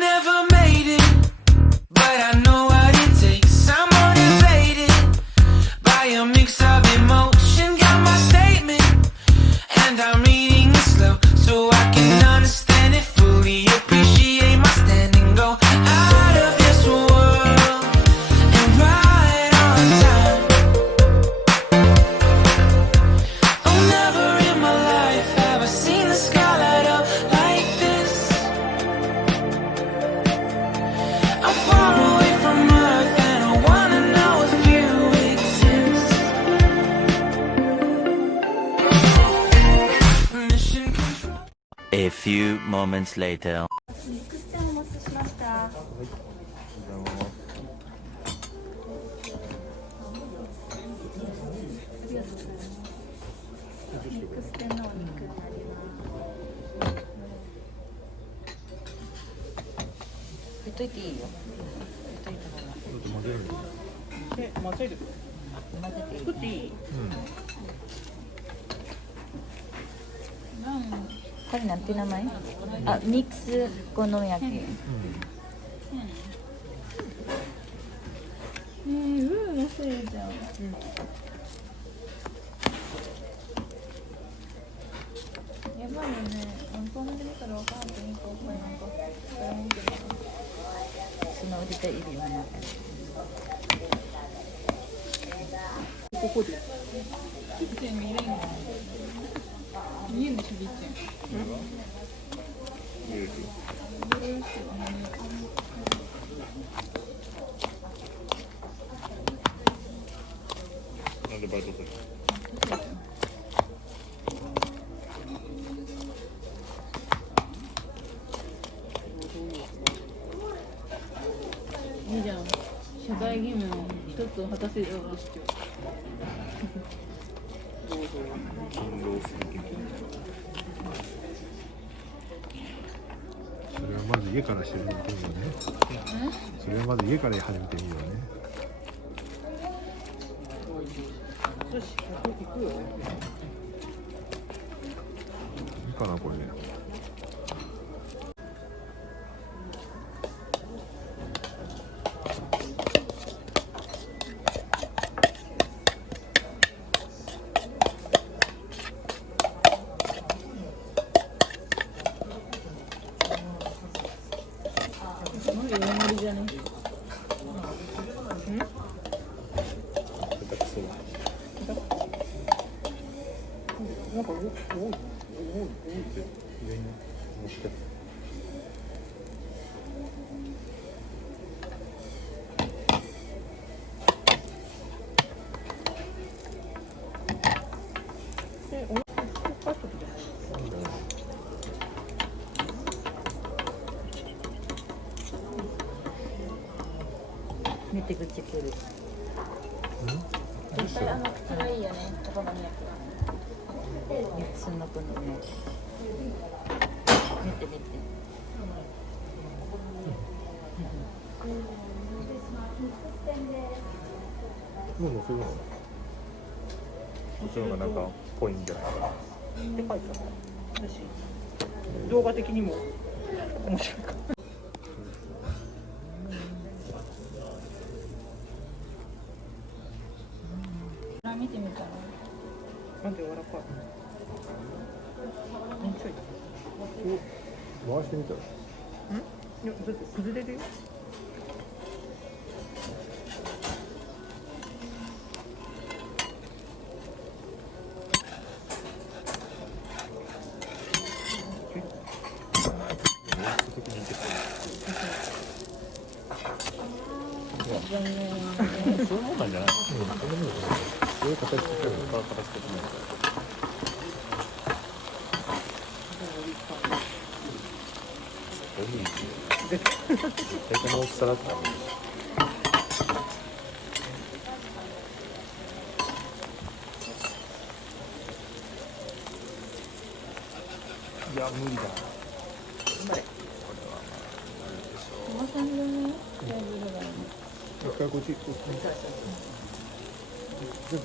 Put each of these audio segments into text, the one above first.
never made it, but I know what it takes. I'm motivated by a mix of emotion. Got my statement, and I'm reading it slow so I can understand it fully. Appreciate my standing, go out of this world and right on time. Oh, never in my life have I seen the sky light up like this. I'm far away from Earth and I wanna know if you exist. Mission control. A few moments later. ミックステンお持ちしました。ありがとうございます。ミックステンのお肉になります。振っといていいよ。振っといた方が。混ぜるの？混ぜる。混ぜていい。作っていい？これなんて名前？あ、ミックスお好み焼き。ルーのせいじゃん。やばいよね。こんなで見たらわからんといいかこれなんか。その腕でいるような。ここで。キッチン見れんの。見えんでしょキッチン。なんでバイトする？いいじゃん。社会義務を一つ果たせるような主張。勤労する気持ち。それはまず家からしてみてみようね。それはまず家から始めてみようね。よし、行くよ。いいかなこれ。すごい大盛りじゃね。下手くそ。なんか多いって上に持って。寝て口くる。絶対口がいいよね。お好み焼きは。三つのこのね。寝て寝て。もう乗せるの？乗せるのがなんかぽいんじゃないかな。って書いてある。私動画的にも面白いか。見てみたら。なんで柔らかい。もうちょい。回してみたら。いや、だって崩れるよ。そういうもんなんじゃない？そういう形的には形的には。大体の大きさだったら。いや無理だ。頑張れ。マさんじゃね。テーブルだよね。一回こっち。全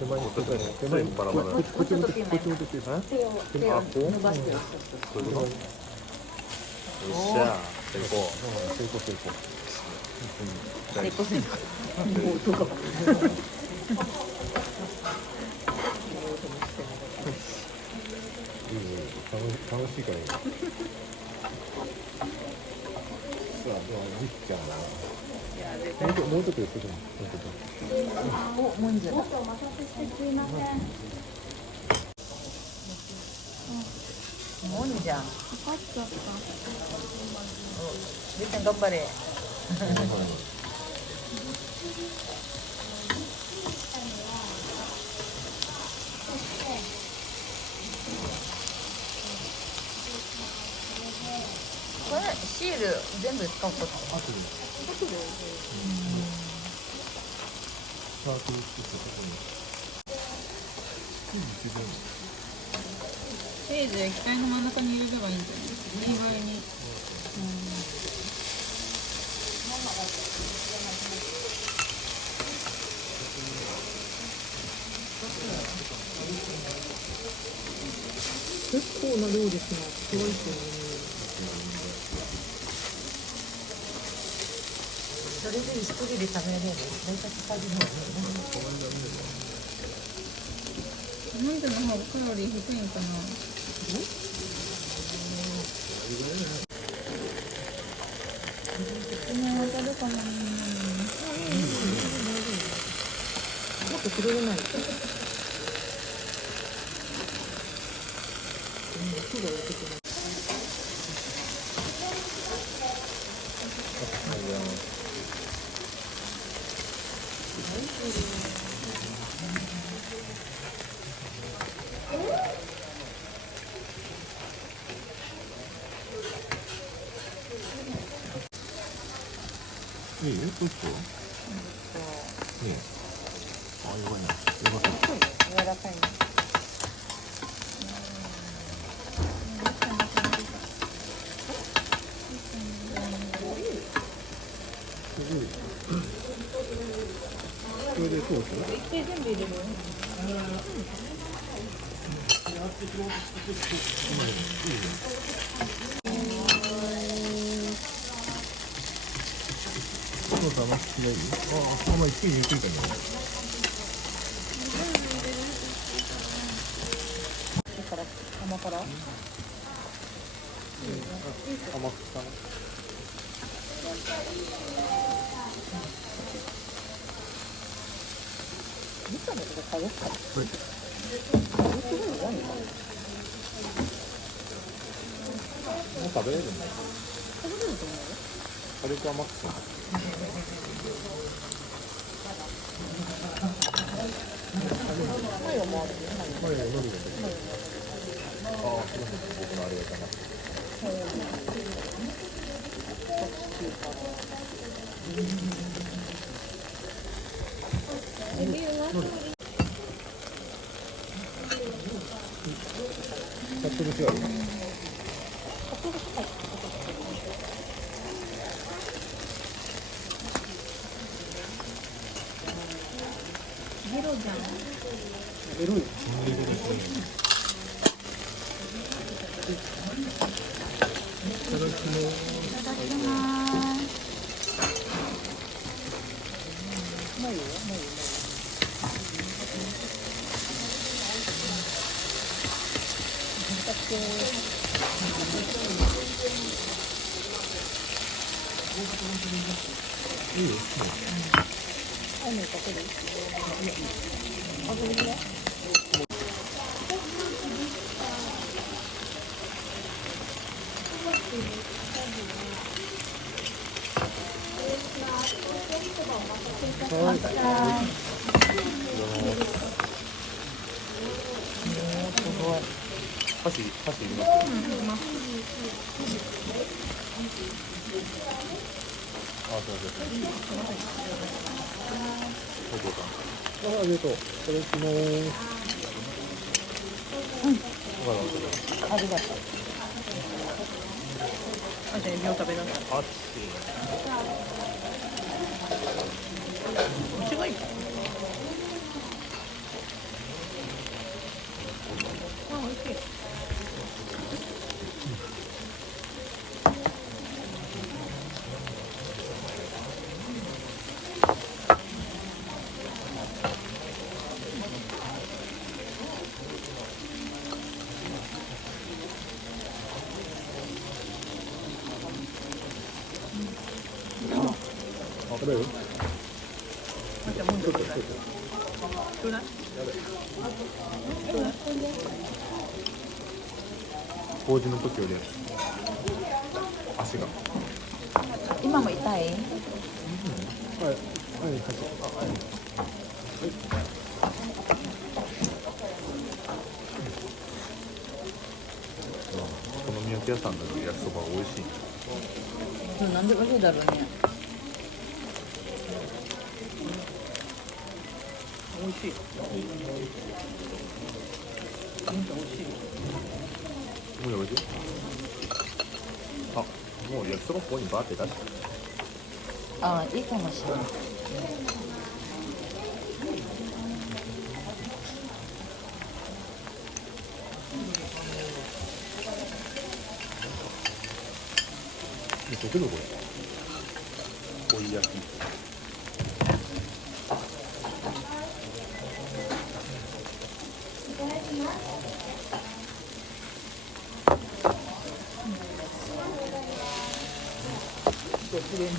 部。手前に手前にバラバラ。こっち向いてこっち向いて。あ、こう。伸ばしてる。そういうこと。よっしゃ、成功。成功成功。成功せんか。楽しいからいい。さあ、ではみっちゃんは。もうちょっとですけど。お、もういいんじゃない。もういいじゃん。お、りっちゃん頑張れ。これシール全部使うこと。せいぜい液体の真ん中に入れればいいんじゃない？いい具合に。結構な量ですね。すごいですよね。それで一人で食べれる。大体かかるのね。なんでの方がカロリー低いんかな。もう当たるかな。もっと広げないと。火が出てくる。いいよ、どうしよう。いい。あ、弱いな。弱かった。柔らかいね。それでそうですよ。一回全部入れる。そうだな、いい。あ、あんまり一気に入れていいかな。甘辛。甘くしたな。みかんのとこ軽く。はい。もう食べれるの？食べれると思うよ。軽く甘くした。マヨもあるよ。マヨのりが出てる。ああ、すみません、僕のあれがかな。かつお節ある？ゲロじゃん。エロい。いただきます。いただきます。うまいよ、うまいよ。いいよ。雨かける。あ、これね。はい。すごい。箸いります？あ、すみません。あ、ありがとう。いただきます。ありがとう。あ、じゃあエビを食べなさい。あっち。違い。食べる？じゃあもうちょっとちょうだい。麹の時より足が。今も痛い？はい、はい、お好み焼き屋さんの焼きそば美味しい。なんで美味しいだろうね。美味しい。美味しい。もう美味しい。あ、もう焼きそばここにバーって出して。ああ、いいかもしれない。溶けるこれ。追い焼き。きれいに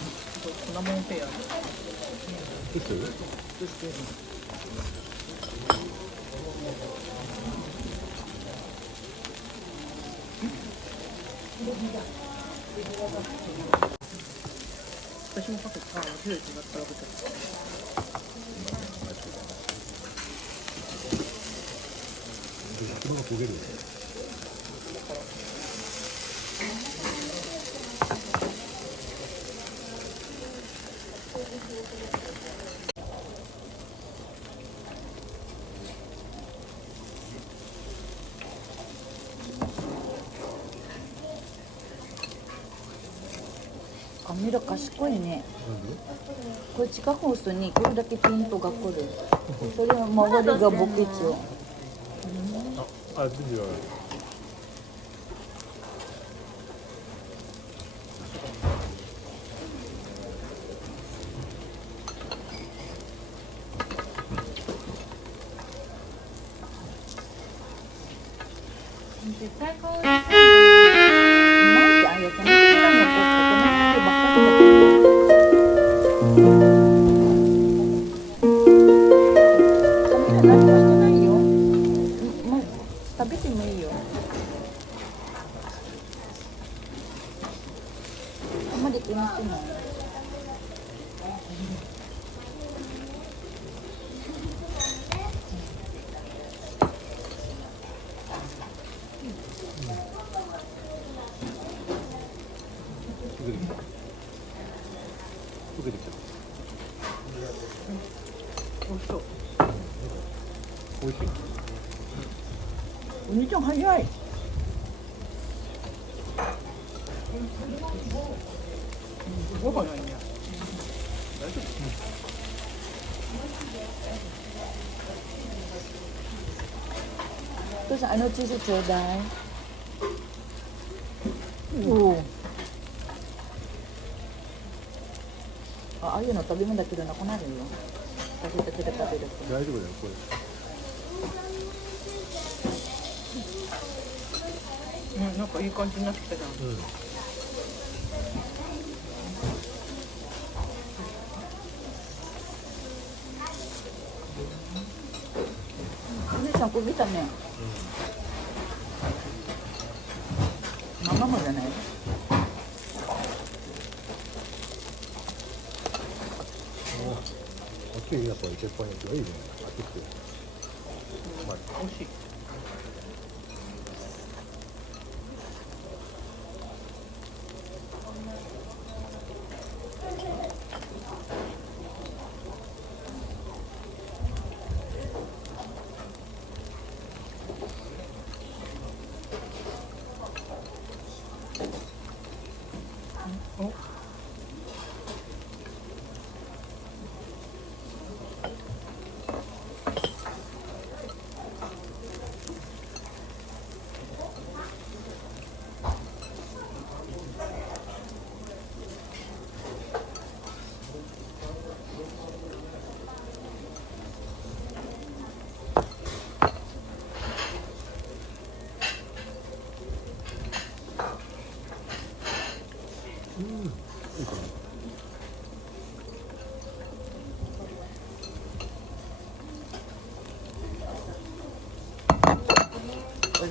粉もんペア。ですよ。私もかけた。初めてなったらかけた。袋が焦げるよ。カメラ賢いね。これ近く押すにこれだけピントが来る。それは周りがボケツ。あ、全然違う。絶対顔なんでああいうこのぐらいの子ここの時ばっかりだけど。カメラ何もしてないよ。もう食べてもいいよ。あんまり気にしてない。溶けてきた。美味しそう。美味しい。お兄ちゃん早い。すごい早いね。大丈夫？父さん、あのチーズちょうだい。おお。ああいうの食べ物だけどなくなるよ。食べたけど食べると。大丈夫だよ、これ。なんかいい感じになってきたじゃん。お姉ちゃんこれ見たね。ママもじゃない。やっぱり鉄板焼きがいいね。熱くて。まあ、美味しい。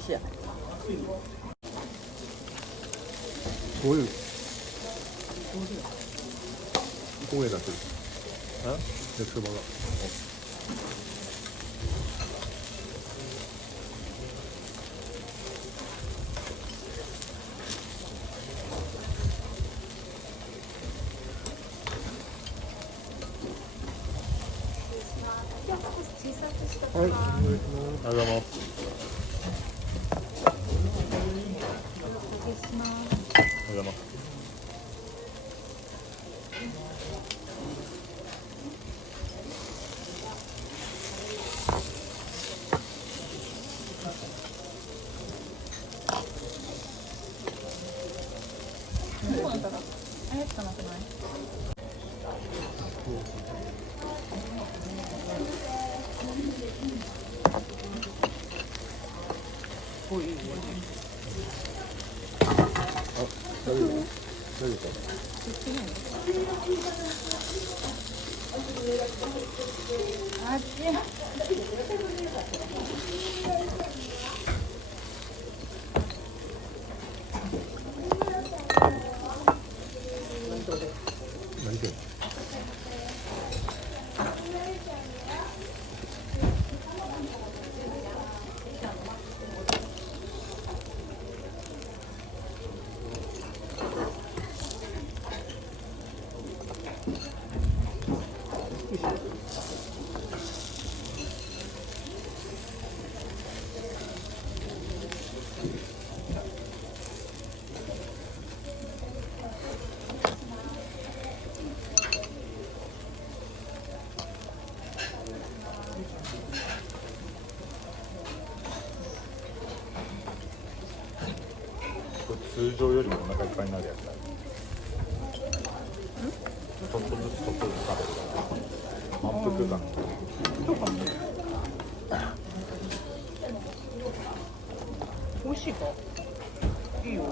しや。こういう声だけど焼きそばがはい、お願いします。ありがとうございます。ありがとうございます。大丈夫かあっち。何て通常よりもお腹いっぱいになるやつだ。ちょっとずつちょっとずつ食べるから満腹感。美味しいか。いいよ。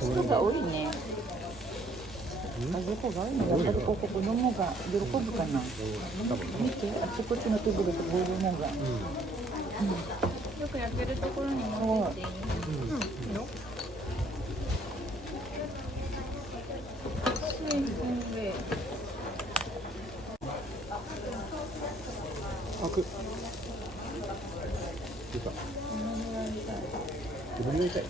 人が多いね。家族が多いの。やっぱりここ子供が喜ぶかな。見て、あちこちのテーブルと子供が。よくやってるところに持ってきていい。いいよ。開く。出た。ごめんなさい。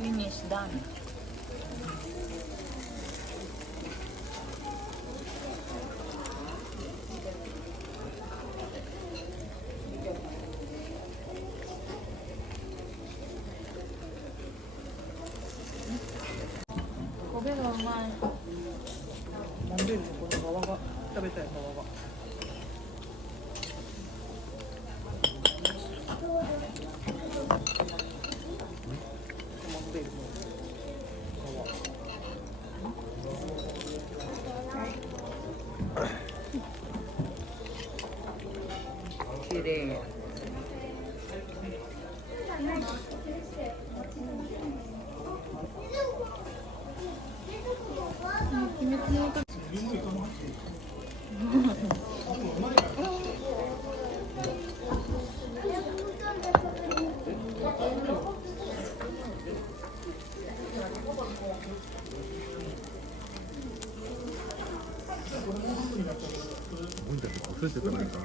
Finish done. Kobeがうまい。もんでるのこの皮が食べたい皮が。もんでるの皮。綺麗。おいたってこすしてたらなんか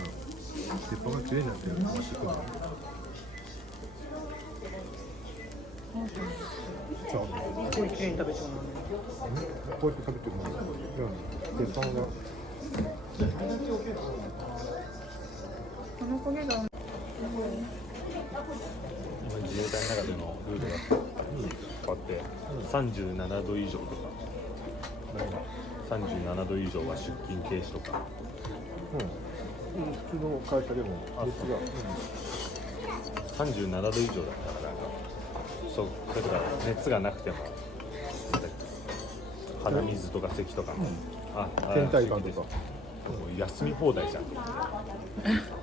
鉄板が綺麗になってるの美味しくない？じゃあすごい綺麗に食べちゃうのね。こうやって食べてるのに鉄板がこの焦げがうまい。今自衛隊の中でのルールが変わって37度以上とか37度以上は出勤停止とか、普通の会社でも熱が、37度以上だったらそうだから熱がなくても鼻水とか咳とか、倦怠感とか休み放題じゃん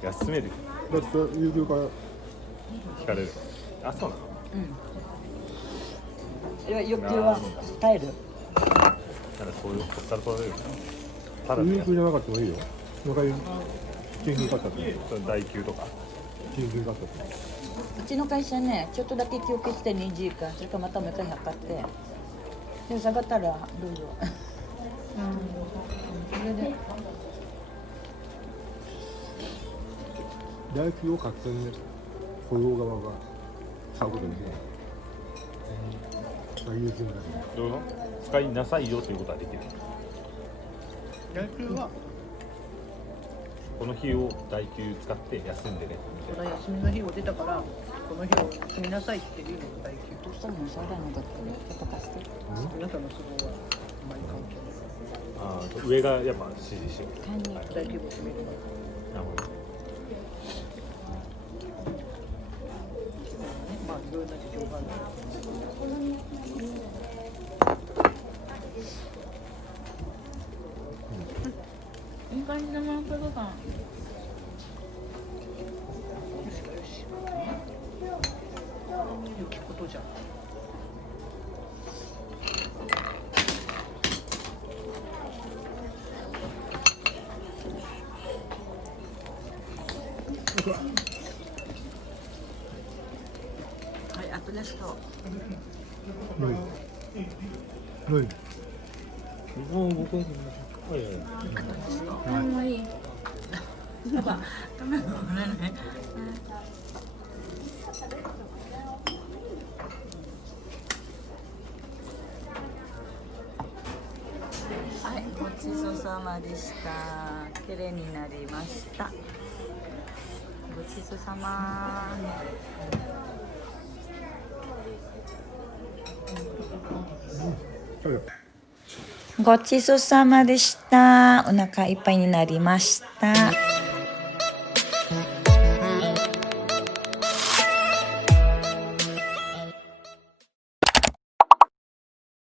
休めるだって有給から聞かれる。あ、そうなの。いや、欲求は耐える。なんかそういうこっから取れるただ上級じゃなかったもいいよ。若い景品買ったって。代給とか景品買ったって。うちの会社ね、ちょっとだけ休憩して2時間、それからまたもう一回測って、で下がったらどうぞ。それで代給を勝手に雇用側が買うことにね。優先だけどうぞ使いなさいよということはできる。代給はこの日を代給使って休んでねみたいな。休みの日を出たからこの日を休みなさいっていうのが代給。どうしたの将来の学校でとかして。あなたの都合はあまり関係ない。あー上がやっぱ指示してる。管理はい代給を決めるのなるほど。まあいろんな事情がある。いい感じだな、これどうかな。よしかよし。良きことじゃん。はい、アップラスト。ない。ない。もう僕はあんまりいい。パパ。はい、ごちそうさまでした。綺麗になりました。ごちそうさま。食べよごちそうさまでした。お腹いっぱいになりました。